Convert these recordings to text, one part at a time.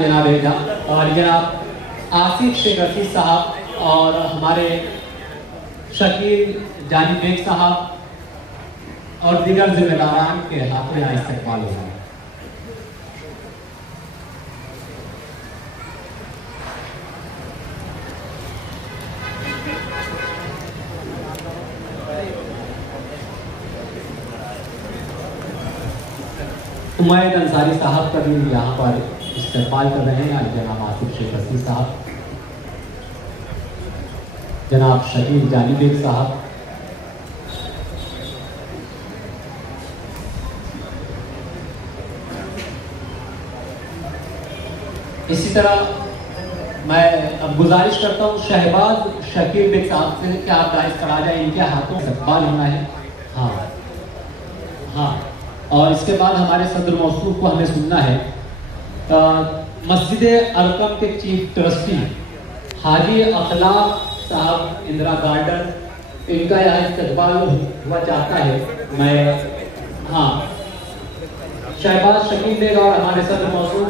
जनाब भेजा और जनाब आसिफ शेख रशीद साहब और हमारे शकील जानी बेग साहब और दीगर जिम्मेदारान के हाथों यहाँ इस्तेमाल हो रहा है। उमैद अंसारी साहब का भी यहाँ पर इस्तेमाल कर रहे हैं। जनाब आसिफ शेख रशीद साहब, जनाब शकील जानी बेग साहब, इसी तरह मैं अब गुजारिश करता हूँ शहबाज शकील बेग साहब से कि आप दाइश करा जाए, इनके हाथों इस्तेमाल होना है। हाँ, और इसके बाद हमारे सदर मौसूल को हमें सुनना है। मस्जिद अरकम के चीफ ट्रस्टी हाजी अखलाक साहब इंदिरा गार्डन, इनका यहाँ इस्तेमाल हुआ चाहता है। मैं शहबाज शकील बेग और हमारे सदर मौसूल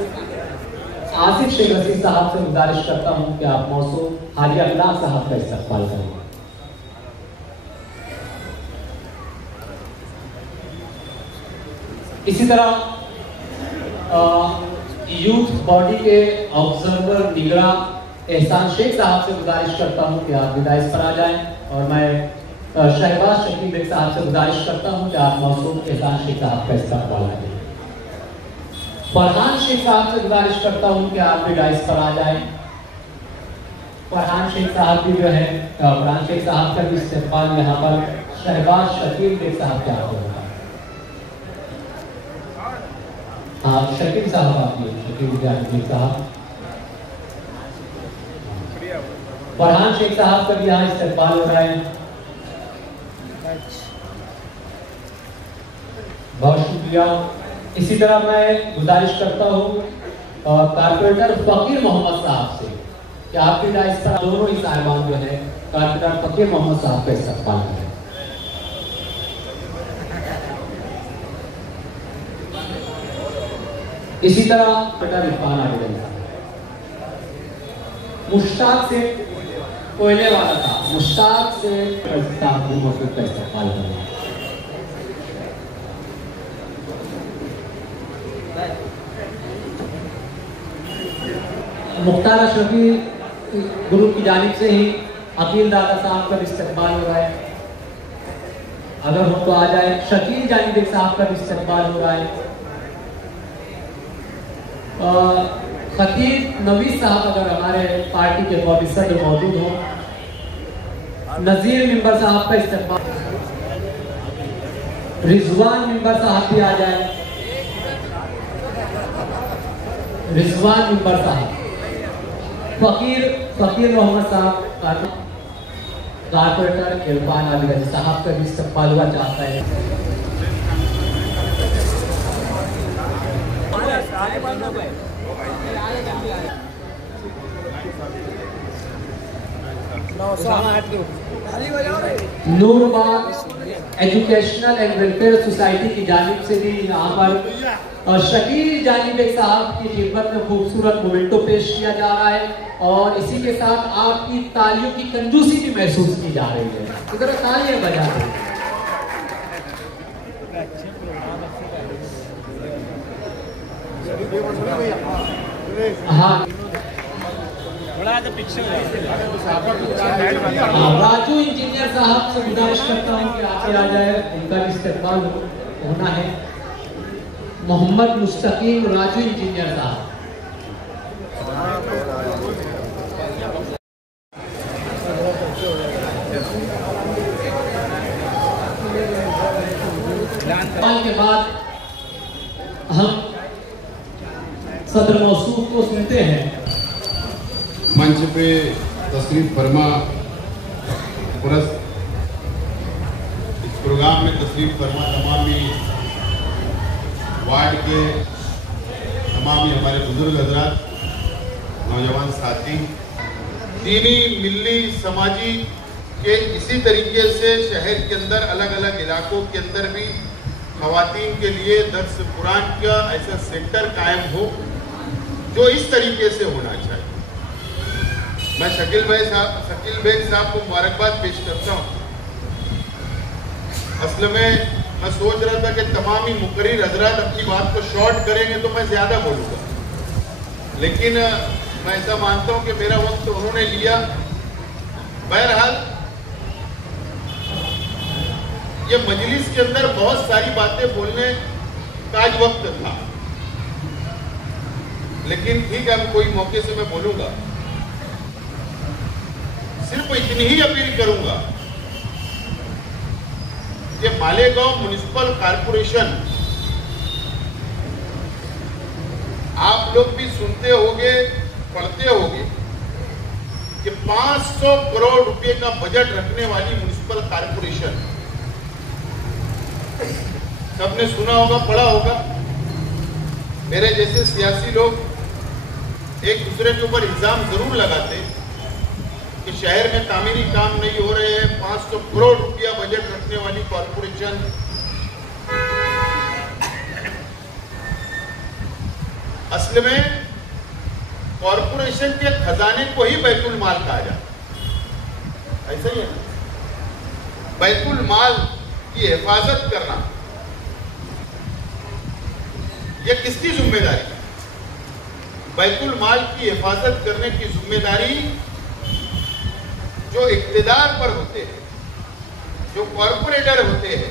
आसिफ शेख रशीद साहब से गुजारिश करता हूँ कि आप मौसूल हाजी अखलाक साहब का इस्तेमाल करें। इसी तरह यूथ बॉडी के ऑब्जर्वर निगरा एहसान शेख साहब से गुजारिश करता हूं कि आप विदाइस पर आ जाएं और मैं शहबाज शकील बेग साहब से गुजारिश करता हूं कि आप मौसूल एहसान शेख साहब का इस्तेमाल करें। फरहान शेख साहब से गुजारिश करता हूं कि आप विदाइस पर आ जाएं। फरहान शेख साहब भी जो है, फरहान शेख साहब का भी इस्तेमाल यहाँ पर शहबाज शकील बेग साहब के हाथों होगा। शकील साहब आइए, शकील जानी साहब, फरहान शेख साहब का भी यहाँ इस्तेमाल हो रहा है। बहुत शुक्रिया। इसी तरह मैं गुजारिश करता हूँ कारपोरेटर फकीर मोहम्मद साहब से कि आप भी इस तरह दोनों ही साहिबान जो है कारपोरेटर फकीर मोहम्मद साहब का इस्तेमाल करें। इसी तरह बेटा रिफान आगे मुश्ताक से कोयले वाला था, मुश्ताक से मौजूद का इस्तेमाल करना। मुख्तार अशरफी ग्रुप की जानिब से ही अकील दादा साहब का इस्तेमाल हो रहा है। अगर हम तो आ जाए, शकील जानी बेग साहब का इस्तेमाल हो रहा है। खतीब नवीद साहब अगर हमारे पार्टी के बॉडी सदर मौजूद हो, नजीर मिंबर साहब का इस्तेमाल, रिजवान मिंबर साहब भी आ जाए, रिजवान मिंबर साहब, फकीर मोहम्मद साहब, कारपोरेटर इरफान अली साहब का भी इस्तेमाल हुआ चाहता है। Noorbagh educational and welfare society की जानिब से भी यहाँ पर शकील जानी बेग साहब की खिदमत में खूबसूरत मोमेंटो पेश किया जा रहा है और इसी के साथ आपकी तालियों की कंजूसी भी महसूस की जा रही है। इधर तालियां बजा रहे हैं। राजू इंजीनियर साहब से गुजारिश करता हूँ कि आगे आ जाए, इनका भी इस्तेमाल होना है। मोहम्मद मुस्तकीम राजू इंजीनियर साहब, के बाद हम सदर मौसूफ को सुनते हैं। मंच पे तशरीफ फरमा इस प्रोग्राम में तशरीफ फरमा तमामी वार्ड के तमामी हमारे बुजुर्ग हजरात, नौजवान साथी, दीनी मिल्ली समाजी के इसी तरीके से शहर के अंदर अलग अलग इलाकों के अंदर भी खवातीन के लिए दर्स कुरान का ऐसा सेंटर कायम हो जो इस तरीके से होना चाहिए। मैं शकील बेग साहब को मुबारकबाद पेश करता हूँ। असल में मैं सोच रहा था कि तमाम ही मुकर्रिर हजरात अपनी बात को शॉर्ट करेंगे तो मैं ज्यादा बोलूंगा, लेकिन मैं ऐसा मानता हूं कि मेरा वक्त उन्होंने लिया। बहरहाल ये मजलिस के अंदर बहुत सारी बातें बोलने का आज वक्त था, लेकिन ठीक है, कोई मौके से मैं बोलूंगा। सिर्फ इतनी ही अपील करूंगा कि मालेगांव म्युनिसिपल कॉर्पोरेशन, आप लोग भी सुनते होंगे, पढ़ते होंगे कि 500 करोड़ रुपए का बजट रखने वाली म्युनिसिपल कॉर्पोरेशन, सबने सुना होगा, पढ़ा होगा। मेरे जैसे सियासी लोग एक दूसरे के ऊपर इल्जाम जरूर लगाते कि शहर में तामीरी काम नहीं हो रहे हैं, 500 करोड़ रुपया बजट रखने वाली कॉर्पोरेशन। असल में कॉर्पोरेशन के खजाने को ही बैतुल माल कहा जाता है, ऐसा ही है ना। बैतुल माल की हिफाजत करना यह किसकी जिम्मेदारी है? बैतुल माल की हिफाजत करने की जिम्मेदारी जो इक्तिदार पर होते हैं, जो कॉर्पोरेटर होते हैं,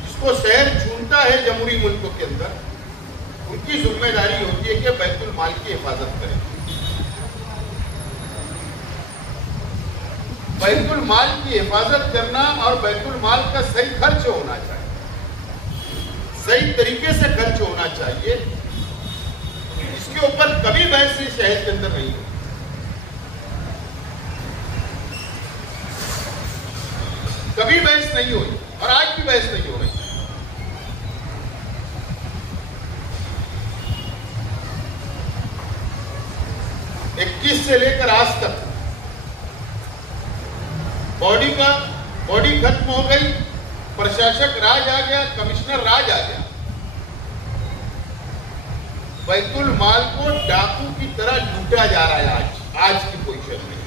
जिसको शहर चुनता है जमहूरी मुल्कों के अंदर, उनकी जिम्मेदारी होती है कि बैतुल माल की हिफाजत करें। बैतुल माल की हिफाजत करना और बैतुल माल का सही खर्च होना चाहिए, सही तरीके से खर्च होना चाहिए। इसके ऊपर कभी बहस शहर के अंदर नहीं हो, कभी बहस नहीं हुई और आज भी बहस नहीं हो रही। 21 से लेकर आज तक बॉडी खत्म हो गई, प्रशासक राज आ गया, कमिश्नर राज आ गया। बैतुल माल को डाकू की तरह लूटा जा रहा है आज की पोजीशन में।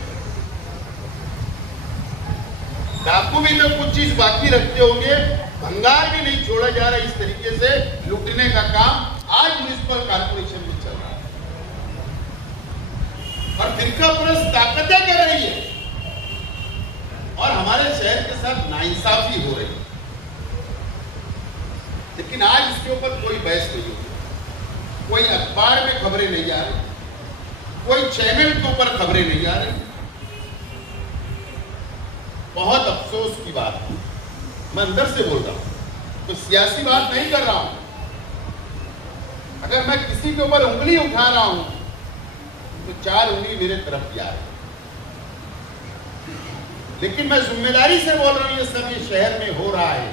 डाकू भी तो कुछ चीज बाकी रखते होंगे, भंगार भी नहीं छोड़ा जा रहा। इस तरीके से लूटने का काम आज म्युनिसिपल कॉर्पोरेशन में चल रहा है और फिरका परस्त ताकतें कर रही है और हमारे शहर के साथ नाइंसाफी हो रही है। लेकिन आज इसके ऊपर कोई बहस नहीं होगी, कोई अखबार में खबरें नहीं आ रही, कोई चैनल के ऊपर खबरें नहीं आ रही। बहुत अफसोस की बात है, मैं अंदर से बोल रहा हूं, तो सियासी बात नहीं कर रहा हूं। अगर मैं किसी के ऊपर उंगली उठा रहा हूं तो 4 उंगली मेरे तरफ जा रही, लेकिन मैं जिम्मेदारी से बोल रहा हूं, ये सब ये शहर में हो रहा है।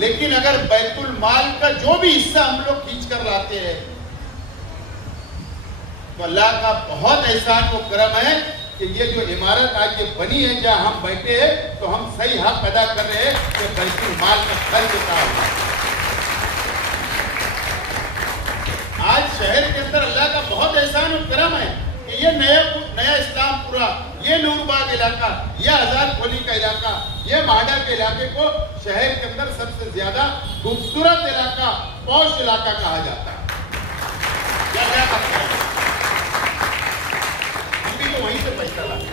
लेकिन अगर बैतुल माल का जो भी हिस्सा हम लोग खींच कर लाते हैं तो अल्लाह का बहुत एहसान व करम है कि ये जो इमारत आज ये बनी है, जहां हम बैठे हैं, तो हम सही हक अदा कर रहे हैं कि बैतुल माल का खर्च का आज शहर के अंदर अल्लाह का बहुत एहसान और करम है कि ये नया इस्लामपुरा, ये नूरबाग इलाका, ये आजाद खोली का इलाका, ये माडा के इलाके को शहर के अंदर सबसे ज्यादा खूबसूरत इलाका, पौष इलाका कहा जाता है। क्या हम भी तो वहीं से पैसा लाते,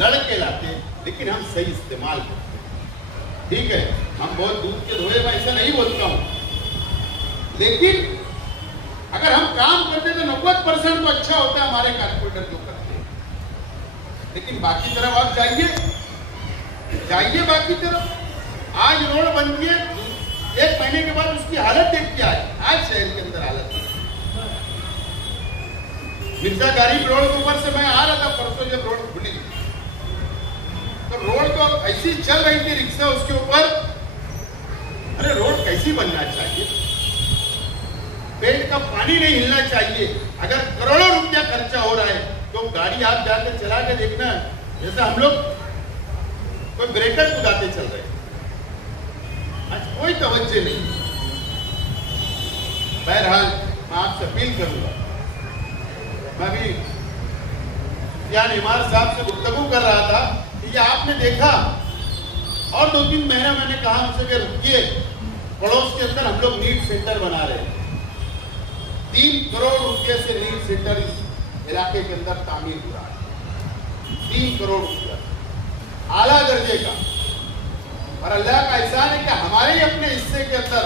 लड़के लाते, लेकिन हम सही इस्तेमाल करते। ठीक है, हम बहुत दूध के धोए, मैं ऐसा नहीं बोलता हूं, लेकिन अगर हम काम करते तो 90% तो अच्छा होता है हमारे कॉर्पोरेटर जो करते हैं। लेकिन बाकी तरफ आप जाइए बाकी तरफ। आज रोड बन गई, 1 महीने के बाद उसकी हालत देखिए। आज शहर के अंदर हालत मिर्जा गारीब रोड के ऊपर से मैं आ रहा था परसों, जब रोड खुली तो रोड तो ऐसी चल रही थी, रिक्शा उसके ऊपर। अरे रोड कैसी बनना चाहिए, पेट का पानी नहीं हिलना चाहिए। अगर करोड़ों रुपया खर्चा हो रहा है तो गाड़ी आप जाके चला के देखना, जैसे हम लोग कोई ब्रेकर कुदाते चल रहे, आज कोई तवज्जो नहीं। बहरहाल मैं आपसे अपील करूंगा, मैं भी यान इमार साहब से गुफ्तगू कर रहा था कि ये आपने देखा और 2-3 महीना मैंने कहा उनसे कि रुकिए, पड़ोस के अंदर हम लोग नीट सेंटर बना रहे हैं। 3 करोड़ रुपए से नीट सेंटर इस इलाके के अंदर तामीर हुआ है। 3 करोड़ रुपया आला दर्जे का। और अल्लाह का एहसान है कि हमारे ही अपने हिस्से के अंदर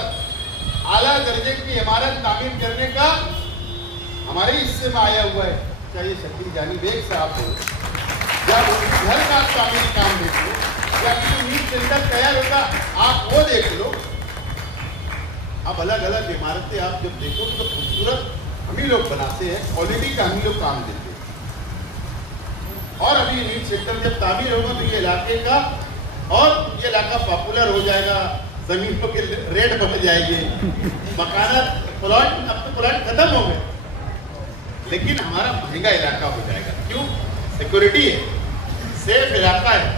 आला दर्जे की इमारत तामीर करने का हमारे हिस्से में आया हुआ है। चाहिए शकील जानी बेग साहब हो, जब घर का तामीरी काम देख लो या किसी नीट सेंटर तैयार होगा आप वो देख लो। अब अलग अलग इमारतें आप जब देखो तो खूबसूरत हम ही लोग बनाते हैं, क्वालिटी का हम ही लोग काम देते हैं। और अभी नीट सेंटर जब तामीर होगा तो ये इलाके का और ये इलाका पॉपुलर हो जाएगा, जमीनों के रेट बढ़ जाएंगे, मकानात प्लॉट, अब तो प्लॉट खत्म हो गए, लेकिन हमारा महंगा इलाका हो जाएगा। क्यों? सिक्योरिटी है, सेफ इलाका है,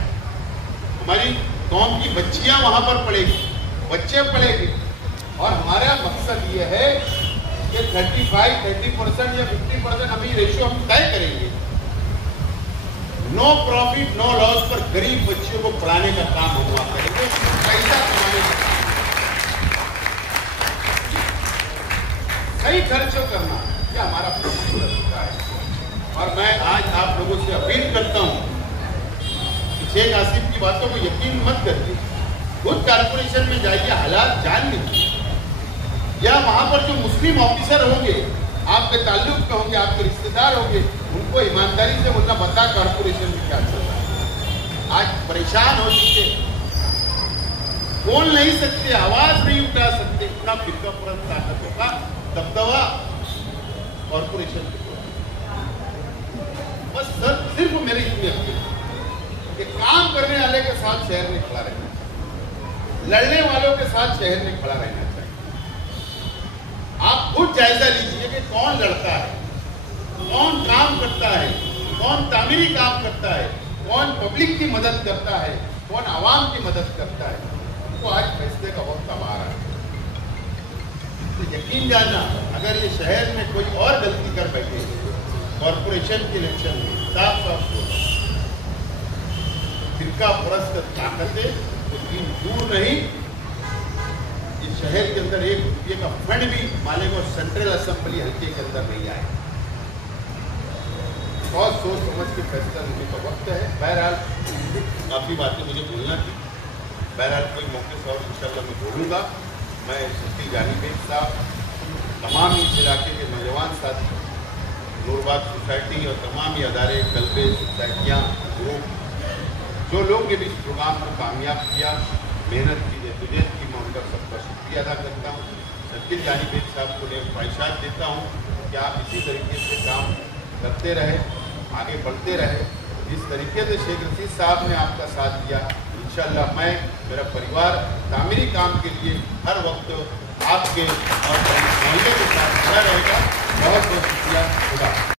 हमारी कौम की बच्चियां वहां पर पढ़ेगी, बच्चे पढ़ेंगे। और हमारा मकसद ये है कि 30% या 50% हम ये रेशियो हम तय करेंगे। नो प्रॉफिट नो लॉस पर गरीब बच्चों को पढ़ाने का काम हम वहां करेंगे, पैसा कमाने का काम, सही खर्चों करना, यह हमारा प्रमुख अधिकार है। और मैं आज आप लोगों से अपील करता हूं कि शेख आसिफ की बातों को यकीन मत करिए, खुद कारपोरेशन में जाइए, हालात जान लीजिए, या वहां पर जो मुस्लिम ऑफिसर होंगे, आपके ताल्लुक के होंगे, आपके रिश्तेदार होंगे, उनको ईमानदारी से बोलना, बता कारपोरेशन में क्या चल रहा है। आज परेशान हो चुके, बोल नहीं सकते, आवाज नहीं उठा सकते, इतना फिरकापरस्त ताकतों का दबदबा कॉर्पोरेशन के बस सिर्फ मेरी इतनी अपील कि काम करने वाले के साथ शहर में खड़ा रहना चाहिए, लड़ने वालों के साथ शहर में खड़ा रहना चाहिए। आप खुद जायजा लीजिए कि कौन लड़ता है, कौन काम करता है, कौन तामीरी काम करता है, कौन पब्लिक की मदद करता है, कौन आवाम की मदद करता है। तो आज फैसले का वक्त अब आ रहा है। तो यकीन जानना, अगर ये शहर में कोई और गलती कर बैठे कॉर्पोरेशन के इलेक्शन में, साफ फिरका परस्त ताकतें तो दिन दूर नहीं, इस शहर के अंदर ₹1 का फंड भी मालेगांव सेंट्रल असेंबली हल्के के अंदर नहीं आए। बहुत सोच समझ के फैसला लेने का वक्त है। बहरहाल काफ़ी बातें मुझे बोलना थी, बहरहाल कोई मौके से और इंशाल्लाह मैं बोलूँगा। मैं शकील जानी बेग साहब, तमाम इस इलाके के नौजवान साथी, नूरबाग सोसाइटी और तमाम ये अदारे, कल्बे, सोसाइटियाँ, ग्रुप, जो लोग ये भी इस प्रोग्राम को कामयाब किया, मेहनत की, जद्दोजहद की, मैं उनका सबका शुक्रिया अदा करता हूँ। शकील जानी बेग साहब को मैं ख्वाहिशात देता हूँ कि आप इसी तरीके से काम करते रहे, आगे बढ़ते रहे। जिस तरीके से शेख रशीद साहब ने आपका साथ दिया, इंशाल्लाह मैं, मेरा परिवार तामीरी काम के लिए हर वक्त आपके और मोहल्ले के साथ खड़ा रहेगा। बहुत बहुत शुक्रिया। खुदा।